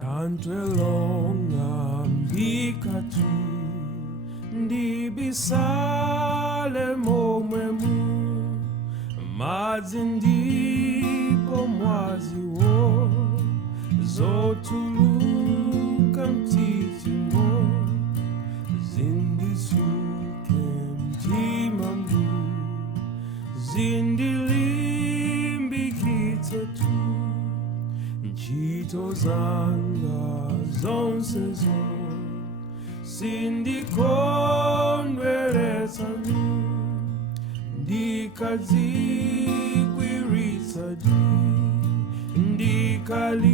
Thanthwe longa mbikatu ndibisale momwemu madzi ndipo mwaziwo zotuluka mtitimo zindisuke mtima mbu zindilimbikitse tu ntchito zanga zonsezo sindikondweretsa ndikadzigwiritsa ndikalira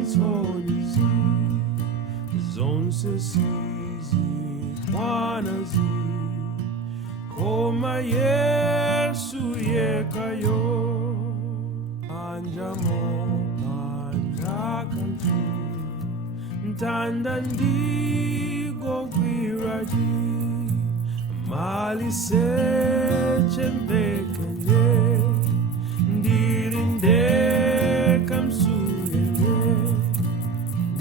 nsonizi zonse sizikwana koma Yesu yekayo anjamo mandakantu ntanda ndigogwiraji maliseche mbekene ndirindeka msuyene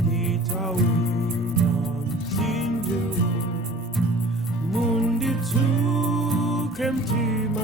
nditawina mzinjewo mundituke mtima